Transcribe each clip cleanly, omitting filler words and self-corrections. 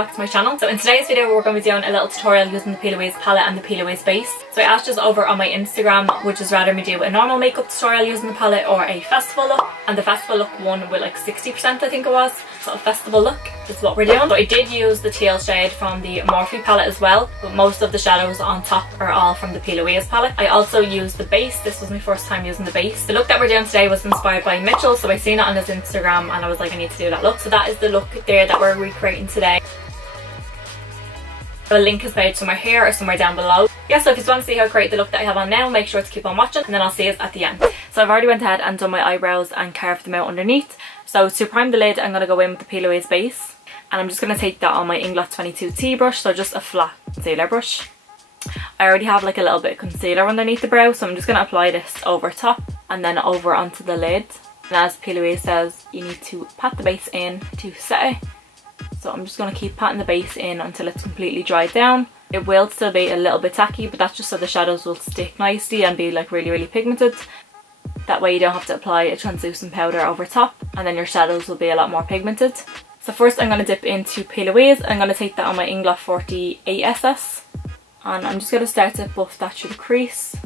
back to my channel. So in today's video we're going to be doing a little tutorial using the Plouise Palette and the Plouise Base. So I asked us over on my Instagram would just rather me do a normal makeup tutorial using the palette or a festival look, and the festival look won with like 60% I think it was. Sort of festival look is what we're doing. So I did use the teal shade from the Morphe palette as well, but most of the shadows on top are all from the Plouise palette. I also used the base. This was my first time using the base. The look that we're doing today was inspired by Mitchell, so I seen it on his Instagram and I was like, I need to do that look. So that is the look there that we're recreating today. A link is made somewhere here or somewhere down below. Yeah, so if you want to see how great the look that I have on now, make sure to keep on watching and then I'll see you at the end. So I've already went ahead and done my eyebrows and carved them out underneath. So to prime the lid, I'm going to go in with the Plouise Base, and I'm just going to take that on my Inglot 22T brush, so just a flat concealer brush. I already have like a little bit of concealer underneath the brow, so I'm just going to apply this over top and then over onto the lid. And as Plouise says, you need to pat the base in to set it. So I'm just going to keep patting the base in until it's completely dried down. It will still be a little bit tacky, but that's just so the shadows will stick nicely and be like really pigmented. That way you don't have to apply a translucent powder over top, and then your shadows will be a lot more pigmented. So first I'm going to dip into Plouise. I'm going to take that on my Inglot 48 SS, and I'm just going to start to buff that through the crease.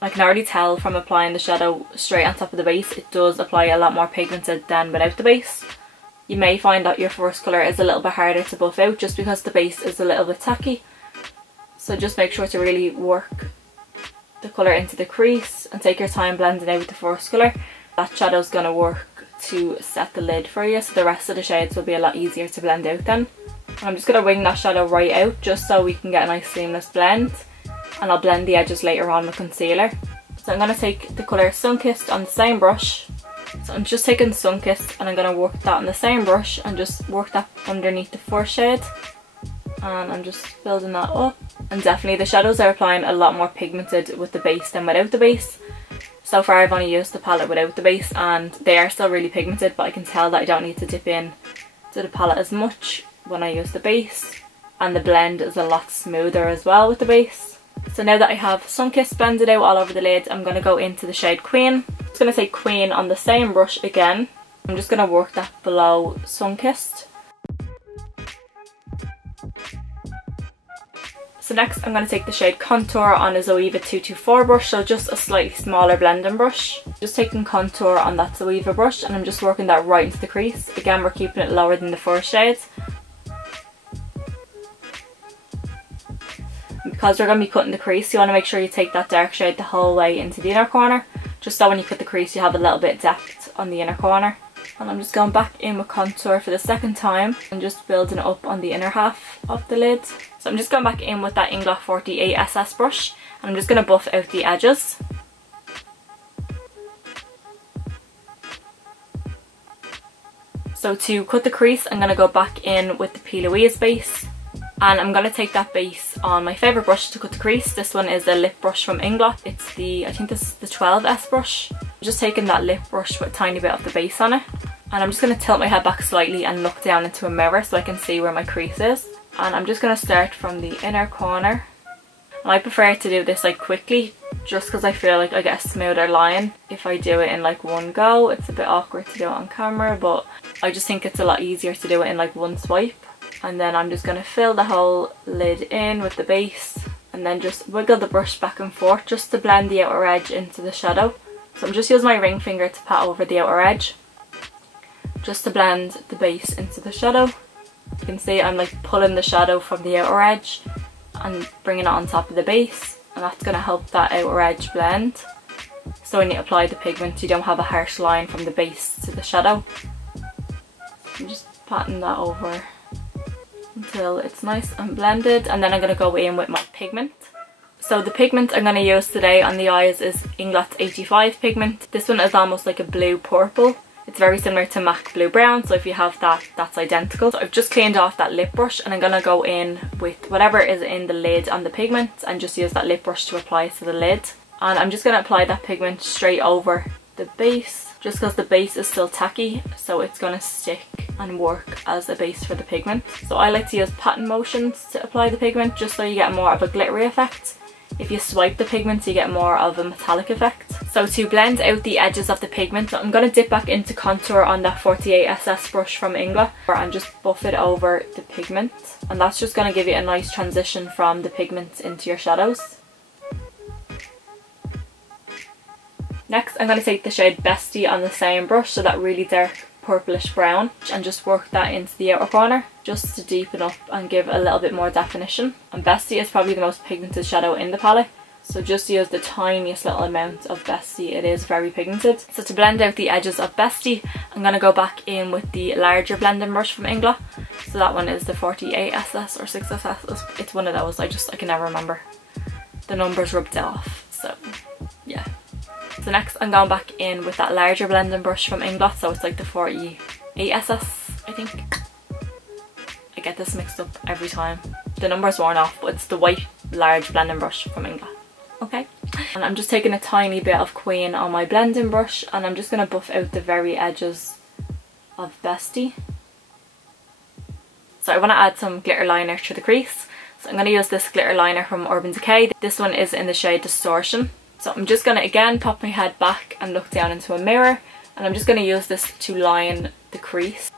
I can already tell from applying the shadow straight on top of the base, it does apply a lot more pigmented than without the base. You may find that your first colour is a little bit harder to buff out just because the base is a little bit tacky. So just make sure to really work the colour into the crease and take your time blending out the first colour. That shadow's going to work to set the lid for you, so the rest of the shades will be a lot easier to blend out then. And I'm just going to wing that shadow right out just so we can get a nice seamless blend, and I'll blend the edges later on with concealer. So I'm going to take the colour Sunkissed on the same brush. So I'm just taking Sunkissed and I'm going to work that on the same brush and just work that underneath the first shade. And I'm just building that up, and definitely the shadows are applying a lot more pigmented with the base than without the base. So far I've only used the palette without the base and they are still really pigmented, but I can tell that I don't need to dip in to the palette as much when I use the base, and the blend is a lot smoother as well with the base. So now that I have Sunkissed blended out all over the lid, I'm going to go into the shade Queen. I'm just going to take Queen on the same brush again. I'm just going to work that below Sunkissed. So next I'm going to take the shade Contour on a Zoeva 224 brush, so just a slightly smaller blending brush. Just taking Contour on that Zoeva brush and I'm just working that right into the crease. Again, we're keeping it lower than the first shade. And because we're going to be cutting the crease, you want to make sure you take that dark shade the whole way into the inner corner, just so when you cut the crease you have a little bit of depth on the inner corner. And I'm just going back in with Contour for the second time and just building it up on the inner half of the lid. So I'm just going back in with that Inglot 48 SS brush and I'm just going to buff out the edges. So to cut the crease I'm going to go back in with the Plouise base, and I'm going to take that base on my favourite brush to cut the crease. This one is a lip brush from Inglot. It's the, I think this is the 12S brush. I'm just taking that lip brush with a tiny bit of the base on it, and I'm just going to tilt my head back slightly and look down into a mirror so I can see where my crease is. And I'm just going to start from the inner corner. And I prefer to do this like quickly just because I feel like I get a smoother line if I do it in like one go. It's a bit awkward to do it on camera, but I just think it's a lot easier to do it in like one swipe. And then I'm just going to fill the whole lid in with the base and then just wiggle the brush back and forth just to blend the outer edge into the shadow. So I'm just using my ring finger to pat over the outer edge just to blend the base into the shadow. You can see I'm like pulling the shadow from the outer edge and bringing it on top of the base, and that's going to help that outer edge blend. So when you apply the pigment you don't have a harsh line from the base to the shadow. I'm just patting that over until it's nice and blended, and then I'm going to go in with my pigment. So the pigment I'm going to use today on the eyes is Inglot 85 pigment. This one is almost like a blue purple. It's very similar to MAC Blue Brown, so if you have that, that's identical. So I've just cleaned off that lip brush and I'm going to go in with whatever is in the lid on the pigment and just use that lip brush to apply to the lid. And I'm just going to apply that pigment straight over the base, just because the base is still tacky, so it's going to stick and work as a base for the pigment. So I like to use pattern motions to apply the pigment just so you get more of a glittery effect. if you swipe the pigment you get more of a metallic effect. So to blend out the edges of the pigment, I'm going to dip back into contour on that 48SS brush from Ingla and just buff it over the pigment, and that's just going to give you a nice transition from the pigment into your shadows. Next I'm going to take the shade Bestie on the same brush, so that really dark purplish brown, and just work that into the outer corner just to deepen up and give a little bit more definition. And Bestie is probably the most pigmented shadow in the palette, so just use the tiniest little amount of Bestie. It is very pigmented. So to blend out the edges of Bestie, I'm going to go back in with the larger blending brush from Ingla. So that one is the 48SS or 6SS. It's one of those. I can never remember. The numbers rubbed off. So yeah. So next I'm going back in with that larger blending brush from Ingla. So it's like the 48SS, I think. I get this mixed up every time. The number's worn off, but it's the white large blending brush from Ingla. Okay, and I'm just taking a tiny bit of Queen on my blending brush, and I'm just going to buff out the very edges of Bestie. So I want to add some glitter liner to the crease, so I'm going to use this glitter liner from Urban Decay. This one is in the shade Distortion. So I'm just going to again pop my head back and look down into a mirror, and I'm just going to use this to line the crease.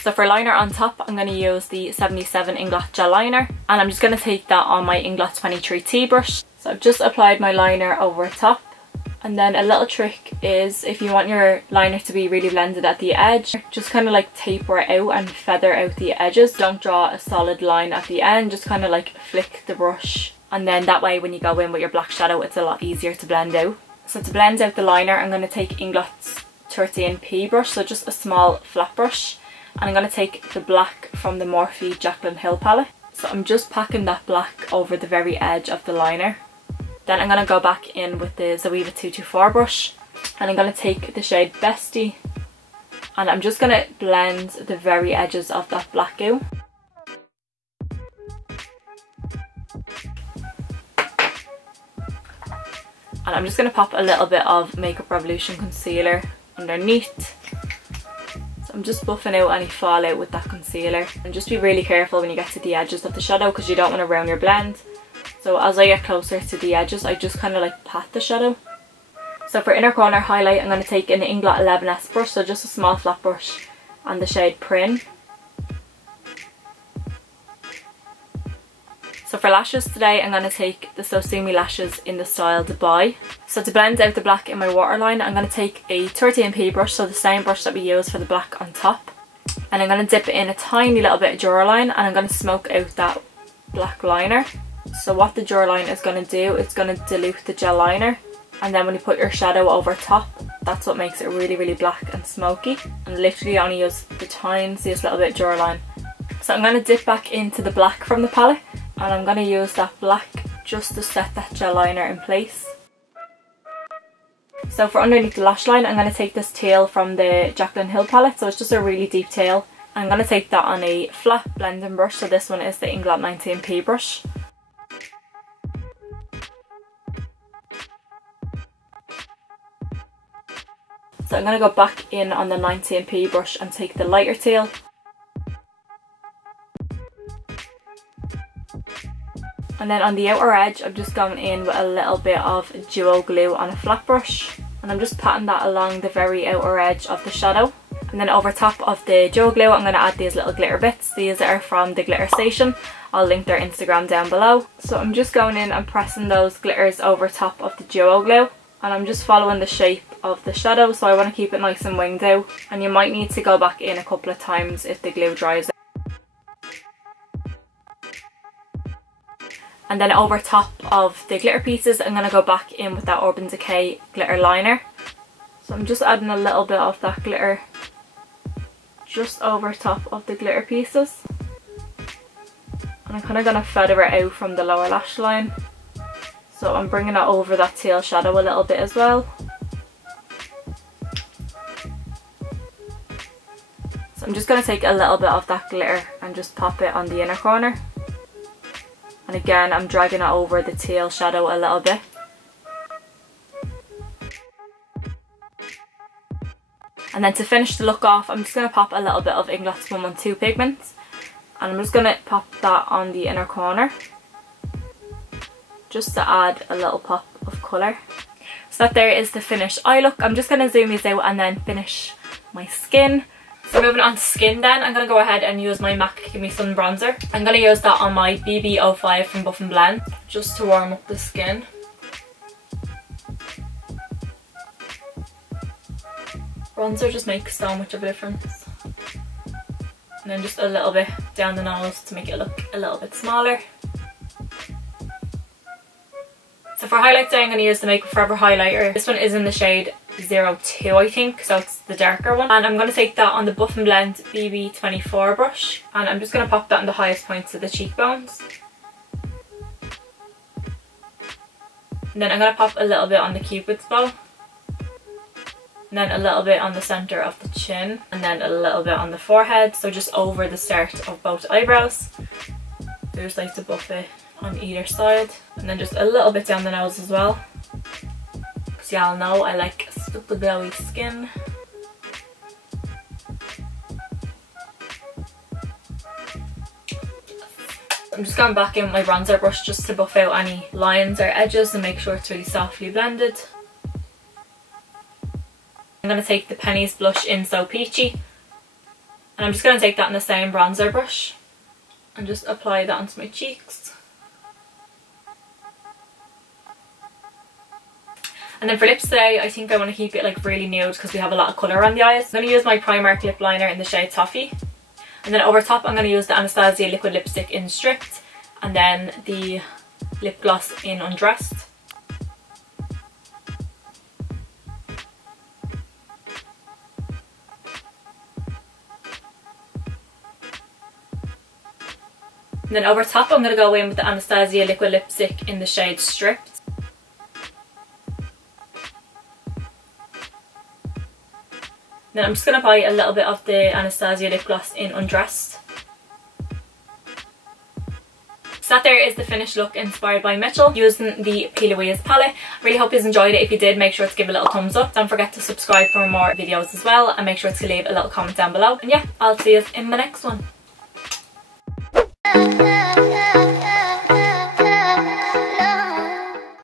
So for liner on top, I'm going to use the 77 Inglot Gel Liner, and I'm just going to take that on my Inglot 23T brush. So I've just applied my liner over top, and then a little trick is if you want your liner to be really blended at the edge, just kind of like taper it out and feather out the edges. Don't draw a solid line at the end, just kind of like flick the brush, and then that way when you go in with your black shadow it's a lot easier to blend out. So to blend out the liner, I'm going to take Inglot's 13P brush, so just a small flat brush. And I'm going to take the black from the Morphe Jacyln Hill palette. So I'm just packing that black over the very edge of the liner. Then I'm going to go back in with the Zoeva 224 brush, and I'm going to take the shade Bestie, and I'm just going to blend the very edges of that black out. And I'm just going to pop a little bit of Makeup Revolution concealer underneath. I'm just buffing out any fallout with that concealer, and just be really careful when you get to the edges of the shadow because you don't want to ruin your blend. So as I get closer to the edges, I just kind of like pat the shadow. So for inner corner highlight, I'm going to take an Inglot 11S brush, so just a small flat brush, and the shade Prin. So for lashes today, I'm going to take the Sosumi lashes in the style Dubai. So to blend out the black in my waterline, I'm going to take a 13P brush, so the same brush that we used for the black on top. And I'm going to dip it in a tiny little bit of Duraline, and I'm going to smoke out that black liner. So what the Duraline is going to do, it's going to dilute the gel liner. And then when you put your shadow over top, that's what makes it really, really black and smoky. And literally only use the tiniest little bit of Duraline. So I'm going to dip back into the black from the palette, and I'm going to use that black just to set that gel liner in place. So for underneath the lash line, I'm going to take this tail from the Jacyln Hill palette, so it's just a really deep tail. I'm going to take that on a flat blending brush, so this one is the Inglot 19P brush. So I'm going to go back in on the 19P brush and take the lighter tail. And then on the outer edge, I'm just going in with a little bit of duo glue on a flat brush, and I'm just patting that along the very outer edge of the shadow. And then over top of the duo glue, I'm going to add these little glitter bits. These are from the Glitter Station. I'll link their Instagram down below. So I'm just going in and pressing those glitters over top of the duo glue, and I'm just following the shape of the shadow, so I want to keep it nice and winged out, and you might need to go back in a couple of times if the glue dries out. And then over top of the glitter pieces, I'm going to go back in with that Urban Decay glitter liner. So I'm just adding a little bit of that glitter just over top of the glitter pieces. And I'm kind of going to feather it out from the lower lash line. So I'm bringing it over that tail shadow a little bit as well. So I'm just going to take a little bit of that glitter and just pop it on the inner corner. And again, I'm dragging it over the tail shadow a little bit. And then to finish the look off, I'm just going to pop a little bit of Inglot's 112 Pigment. And I'm just going to pop that on the inner corner just to add a little pop of colour. So that there is the finished eye look. I'm just going to zoom these out and then finish my skin. So moving on to skin then, I'm going to go ahead and use my MAC Give Me Sun bronzer. I'm going to use that on my BB05 from Buff and Blend just to warm up the skin. Bronzer just makes so much of a difference. And then just a little bit down the nose to make it look a little bit smaller. So for highlight today, I'm going to use the Makeup Forever highlighter. This one is in the shade 02 I think, so it's the darker one. And I'm going to take that on the Buff and Blend BB24 brush. And I'm just going to pop that on the highest points of the cheekbones. And then I'm going to pop a little bit on the Cupid's bow. And then a little bit on the centre of the chin. And then a little bit on the forehead, so just over the start of both eyebrows. I just like to buff it on either side. And then just a little bit down the nose as well. Because y'all know I like super glowy skin. I'm just going back in with my bronzer brush just to buff out any lines or edges and make sure it's really softly blended. I'm going to take the Penny's blush in So Peachy. And I'm just going to take that in the same bronzer brush and just apply that onto my cheeks. And then for lips today, I think I want to keep it like really nude because we have a lot of colour around the eyes. I'm going to use my Primark lip liner in the shade Toffee. And then over top I'm going to use the Anastasia liquid lipstick in Stripped. And then the lip gloss in Undressed. And then over top I'm going to go in with the Anastasia liquid lipstick in the shade Stripped. Then I'm just going to apply a little bit of the Anastasia lip gloss in Undressed. So that there is the finished look inspired by Mitchell using the Plouise palette. Really hope you enjoyed it. If you did, make sure to give a little thumbs up. Don't forget to subscribe for more videos as well, and make sure to leave a little comment down below. And yeah, I'll see you in the next one.